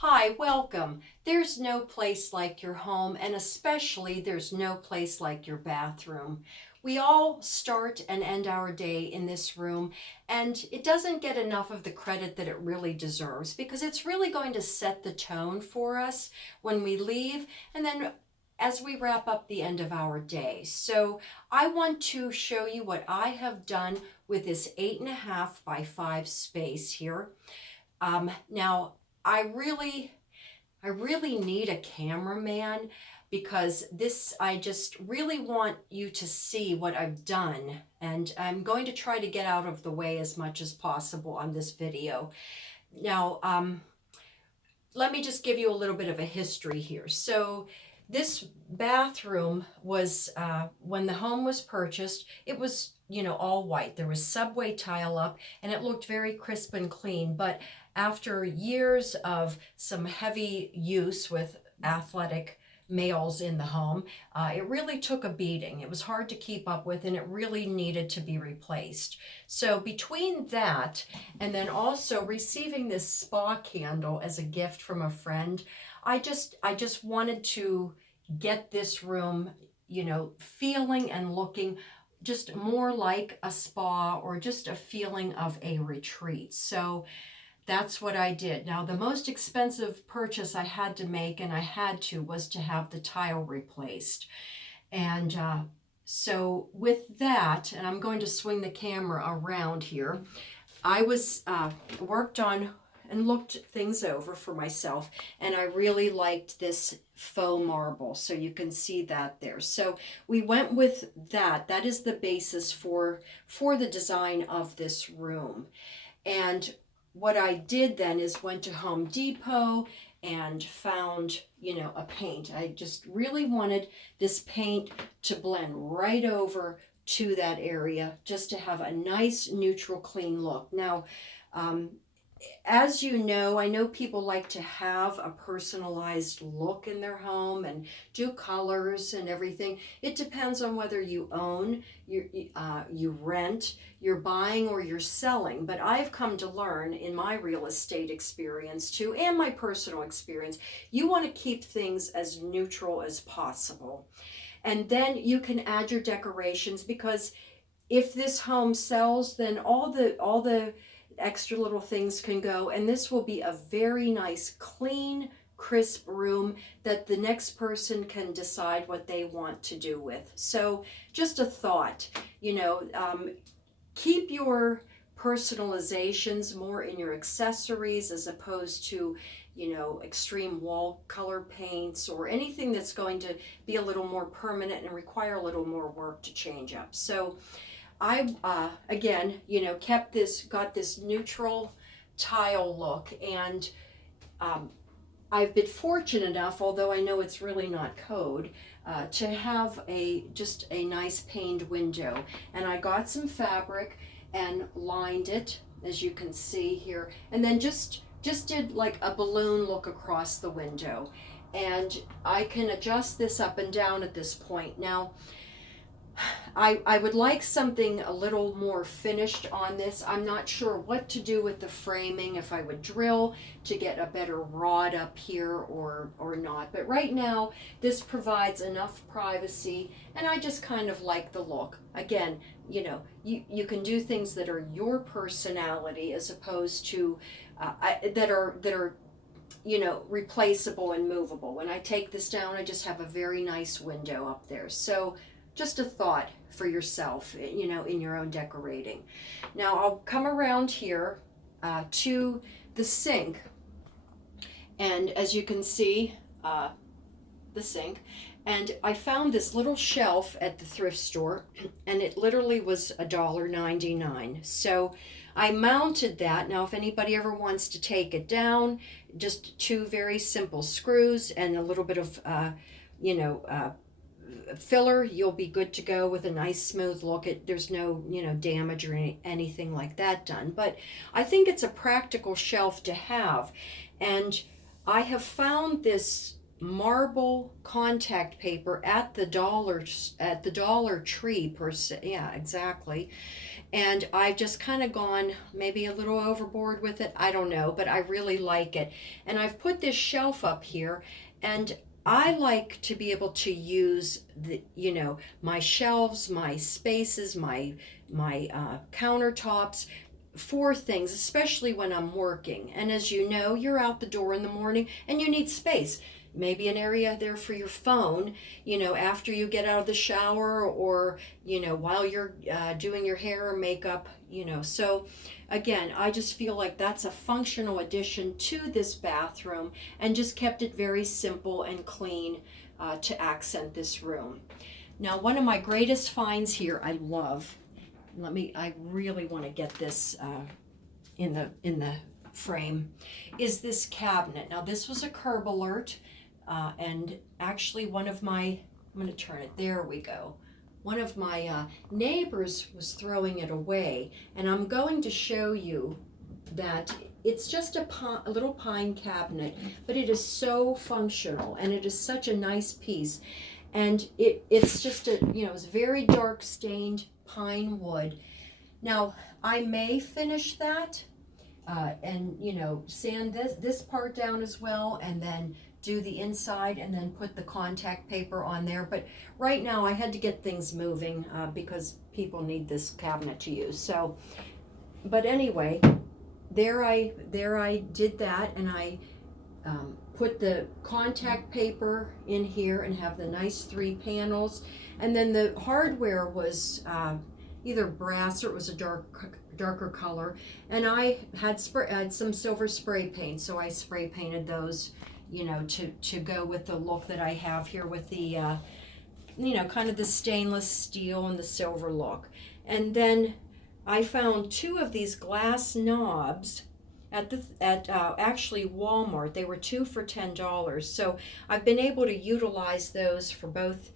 Hi, welcome. There's no place like your home, and especially there's no place like your bathroom. We all start and end our day in this room, and it doesn't get enough of the credit that it really deserves because it's really going to set the tone for us when we leave and then as we wrap up the end of our day. So I want to show you what I have done with this 8.5 by 5 space here. Now, I really I really need a cameraman because I just really want you to see what I've done, and I'm going to try to get out of the way as much as possible on this video. Now, let me just give you a little bit of a history here. So this bathroom was, when the home was purchased, it was, all white. There was subway tile up and it looked very crisp and clean. But after years of some heavy use with athletic males in the home, it really took a beating. It was hard to keep up with and it really needed to be replaced. So between that and then also receiving this spa candle as a gift from a friend, I just wanted to get this room, feeling and looking just more like a spa or just a feeling of a retreat. So that's what I did. Now, the most expensive purchase I had to make, and I had to, was to have the tile replaced. And so with that, and I'm going to swing the camera around here, I was worked on and looked things over for myself, and I really liked this faux marble, so you can see that there. So we went with that. That is the basis for the design of this room. And what I did then is went to Home Depot and found, a paint. I just really wanted this paint to blend right over to that area, just to have a nice neutral clean look. Now, as you know, I know people like to have a personalized look in their home and do colors and everything. It depends on whether you own, you rent, you're buying, or you're selling. But I've come to learn in my real estate experience too, and my personal experience, you want to keep things as neutral as possible. And then you can add your decorations, because if this home sells, then all the extra little things can go, and this will be a very nice, clean, crisp room that the next person can decide what they want to do with. So just a thought, keep your personalizations more in your accessories as opposed to extreme wall color paints or anything that's going to be a little more permanent and require a little more work to change up. So I, again, got this neutral tile look, and I've been fortunate enough, although I know it's really not code, to have just a nice paned window. And I got some fabric and lined it, as you can see here, and then just did like a balloon look across the window. And I can adjust this up and down at this point. Now, I would like something a little more finished on this. I'm not sure what to do with the framing, if I would drill to get a better rod up here or not. But right now, this provides enough privacy, and I just kind of like the look. Again, you can do things that are your personality as opposed to that are replaceable and movable. When I take this down, I just have a very nice window up there. So just a thought for yourself, in your own decorating. Now I'll come around here to the sink, and as you can see, the sink, and I found this little shelf at the thrift store, and it literally was $1.99. So I mounted that. Now, if anybody ever wants to take it down, just two very simple screws and a little bit of, filler, you'll be good to go with a nice smooth look. There's no damage or anything like that done. But I think it's a practical shelf to have, and I have found this marble contact paper at the Dollar Tree per se. Yeah, exactly. And I've just kind of gone maybe a little overboard with it. I don't know, but I really like it. And I've put this shelf up here, and I like to be able to use my shelves, my spaces, my countertops for things, especially when I'm working. And as you know, you're out the door in the morning and you need space. Maybe an area there for your phone, after you get out of the shower, or, while you're doing your hair or makeup, So, again, I just feel like that's a functional addition to this bathroom, and just kept it very simple and clean to accent this room. Now, one of my greatest finds here, I love. I really want to get this in the frame, is this cabinet. Now, this was a curb alert, and actually I'm going to turn it, there we go. One of my neighbors was throwing it away, and I'm going to show you that it's just a little pine cabinet, but it is so functional, and it is such a nice piece. And it's just it's very dark stained pine wood. Now, I may finish that and sand this part down as well, and then do the inside, and then put the contact paper on there. But right now I had to get things moving because people need this cabinet to use. So, but anyway, there I did that, and I put the contact paper in here and have the nice 3 panels. And then the hardware was either brass, or it was a darker color. And I had some silver spray paint, so I spray painted those, to go with the look that I have here with the, kind of the stainless steel and the silver look. And then I found 2 of these glass knobs at actually Walmart. They were 2 for $10. So I've been able to utilize those for both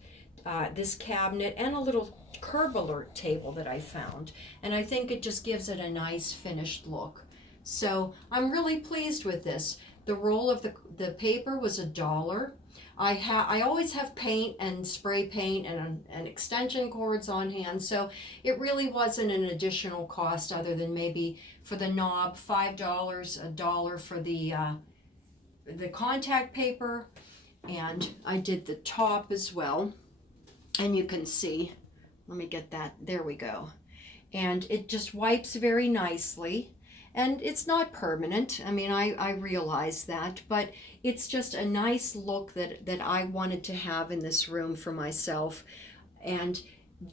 this cabinet and a little curb alert table that I found. And I think it just gives it a nice finished look. So I'm really pleased with this. The roll of the paper was $1. I always have paint and spray paint and extension cords on hand, so it really wasn't an additional cost, other than maybe for the knob, $5, $1 for the contact paper. And I did the top as well, and you can see, let me get that, there we go. And it just wipes very nicely. And it's not permanent. I mean, I realize that, but it's just a nice look that I wanted to have in this room for myself. And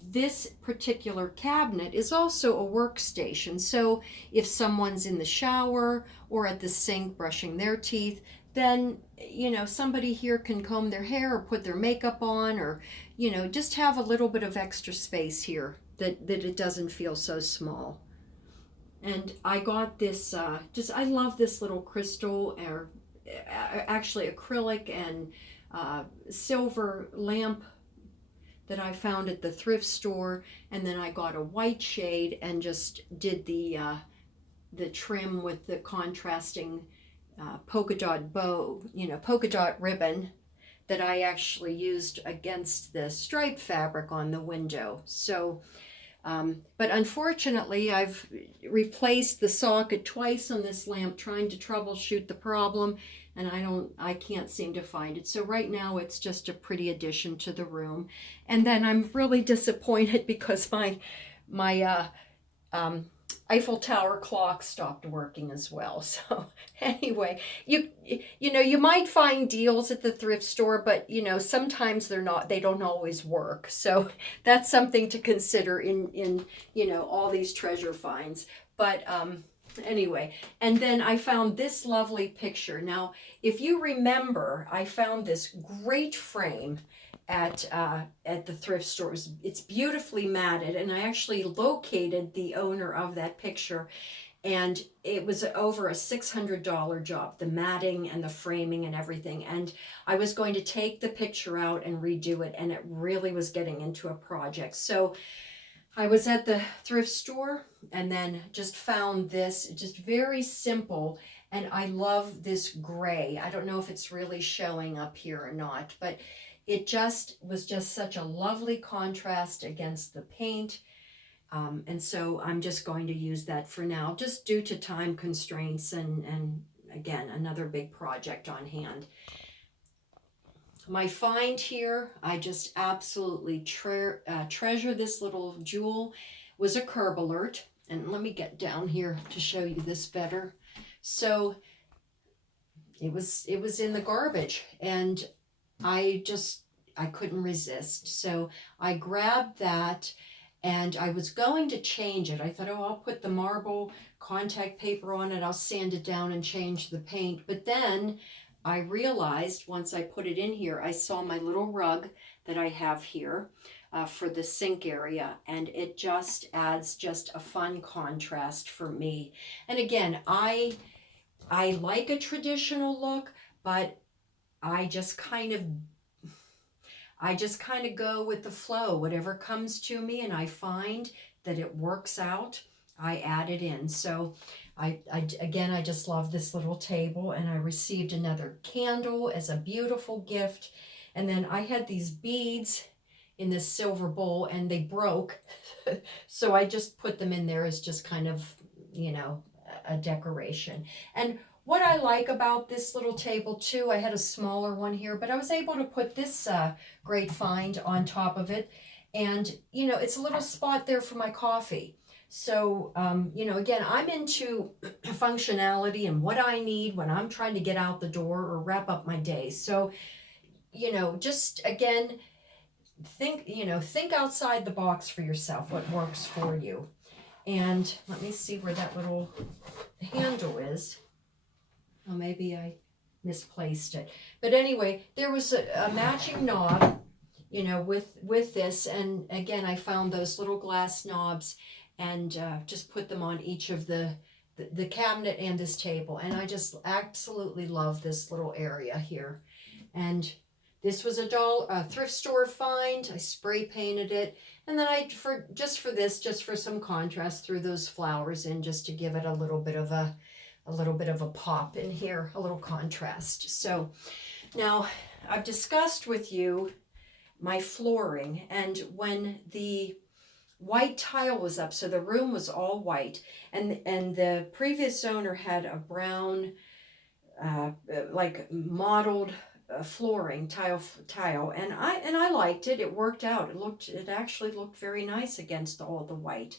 this particular cabinet is also a workstation. So if someone's in the shower or at the sink brushing their teeth, then, somebody here can comb their hair or put their makeup on, or, just have a little bit of extra space here that it doesn't feel so small. And I got this, I love this little crystal, or actually acrylic and silver lamp that I found at the thrift store. And then I got a white shade and just did the trim with the contrasting polka dot bow, polka dot ribbon that I actually used against the striped fabric on the window. So, but unfortunately, I've replaced the socket twice on this lamp trying to troubleshoot the problem, and I can't seem to find it. So right now it's just a pretty addition to the room. And then I'm really disappointed because my Eiffel Tower clock stopped working as well. So anyway, you might find deals at the thrift store, but sometimes they don't always work. So that's something to consider in all these treasure finds. But anyway, and then I found this lovely picture. Now, if you remember, I found this great frame at the thrift store. It's beautifully matted, and I actually located the owner of that picture, and it was over a $600 job, the matting and the framing and everything. And I was going to take the picture out and redo it, and it really was getting into a project. So I was at the thrift store and then just found this, just very simple. And I love this gray. I don't know if it's really showing up here or not, but it just was just such a lovely contrast against the paint. And so I'm just going to use that for now, just due to time constraints and again, another big project on hand. My find here, I just absolutely treasure this little jewel, was a curb alert. And let me get down here to show you this better. So it was in the garbage, and I couldn't resist. So I grabbed that, and I was going to change it. I thought, oh, I'll put the marble contact paper on it, I'll sand it down and change the paint. But then I realized once I put it in here, I saw my little rug that I have here for the sink area, and it just adds just a fun contrast for me. And again, I like a traditional look, but I just kind of go with the flow. Whatever comes to me and I find that it works out, I add it in. So again, I just love this little table, and I received another candle as a beautiful gift. And then I had these beads in this silver bowl, and they broke. So I just put them in there as just kind of, you know, a decoration. And what I like about this little table too, I had a smaller one here, but I was able to put this great find on top of it. And, you know, it's a little spot there for my coffee. So, you know, again, I'm into functionality and what I need when I'm trying to get out the door or wrap up my day. So, you know, just again, think outside the box for yourself, what works for you. And let me see where that little handle is. Oh, maybe I misplaced it. But anyway, there was a matching knob, you know, with this. And again, I found those little glass knobs and just put them on each of the cabinet and this table. And I just absolutely love this little area here. And this was a thrift store find. I spray painted it. And then just for some contrast, threw those flowers in just to give it a little bit of a pop in here, a little contrast. So now I've discussed with you my flooring, and when the white tile was up, so the room was all white, and the previous owner had a brown like mottled flooring tile, and I liked it. It worked out. It actually looked very nice against all the white.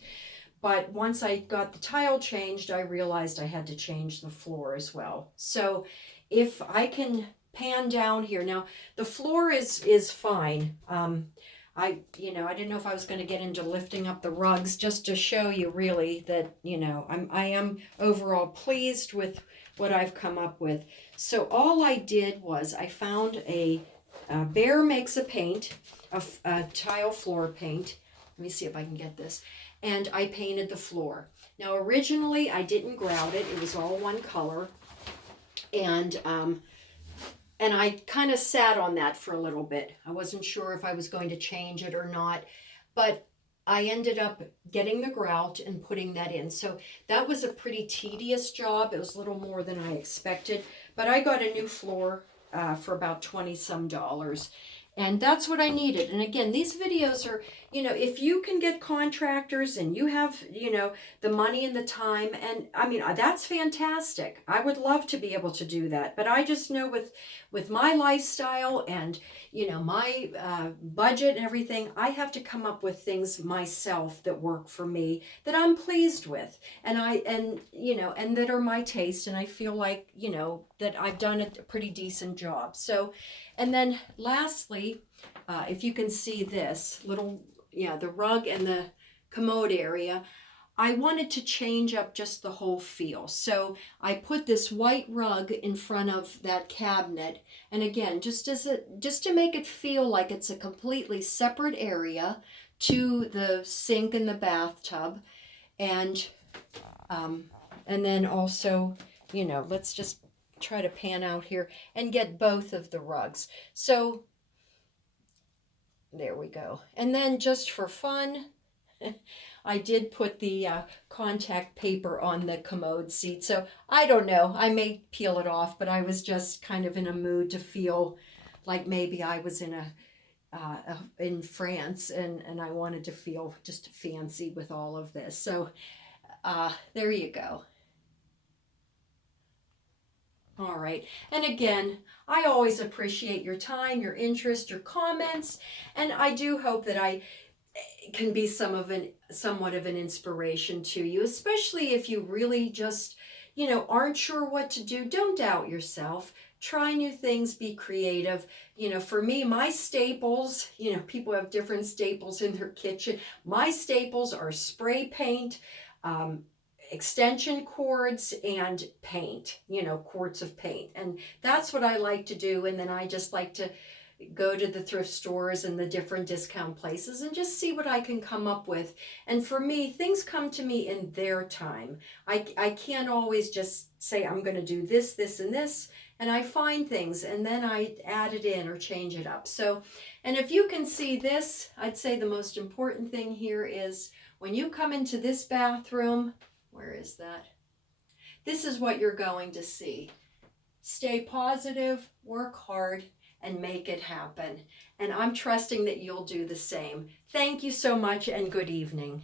But once I got the tile changed, I realized I had to change the floor as well. So if I can pan down here. Now, the floor is fine. I didn't know if I was going to get into lifting up the rugs, just to show you really that, you know, I am overall pleased with what I've come up with. So all I did was I found a Bear Makes a Paint, a tile floor paint. Let me see if I can get this. And I painted the floor. Now, originally I didn't grout it. It was all one color. And I kind of sat on that for a little bit. I wasn't sure if I was going to change it or not, but I ended up getting the grout and putting that in. So that was a pretty tedious job. It was a little more than I expected, but I got a new floor for about $20 some. And that's what I needed. And again, these videos are, you know, if you can get contractors and you have, you know, the money and the time, and I mean, that's fantastic. I would love to be able to do that. But I just know with my lifestyle and, you know, my budget and everything, I have to come up with things myself that work for me, that I'm pleased with. And you know, and that are my taste. And I feel like, you know, that I've done a pretty decent job. So, and then lastly, if you can see this little, the rug and the commode area, I wanted to change up just the whole feel. So I put this white rug in front of that cabinet. And again, just to make it feel like it's a completely separate area to the sink and the bathtub. And then also, you know, let's just try to pan out here and get both of the rugs. So there we go. And then just for fun, I did put the contact paper on the commode seat, so I don't know. I may peel it off, but I was just kind of in a mood to feel like maybe I was in France, and I wanted to feel just fancy with all of this. So there you go. All right. And again, I always appreciate your time, your interest, your comments, and I do hope that I can be somewhat of an inspiration to you, especially if you really just, aren't sure what to do. Don't doubt yourself. Try new things, be creative. For me, my staples, people have different staples in their kitchen. My staples are spray paint, um, extension cords, and paint, quarts of paint. And that's what I like to do. And then I just like to go to the thrift stores and the different discount places and just see what I can come up with. And for me, things come to me in their time. I can't always just say I'm going to do this, this, and this. And I find things and then I add it in or change it up. So, and if you can see this, I'd say the most important thing here is when you come into this bathroom, where is that? This is what you're going to see. Stay positive, work hard, and make it happen. And I'm trusting that you'll do the same. Thank you so much and good evening.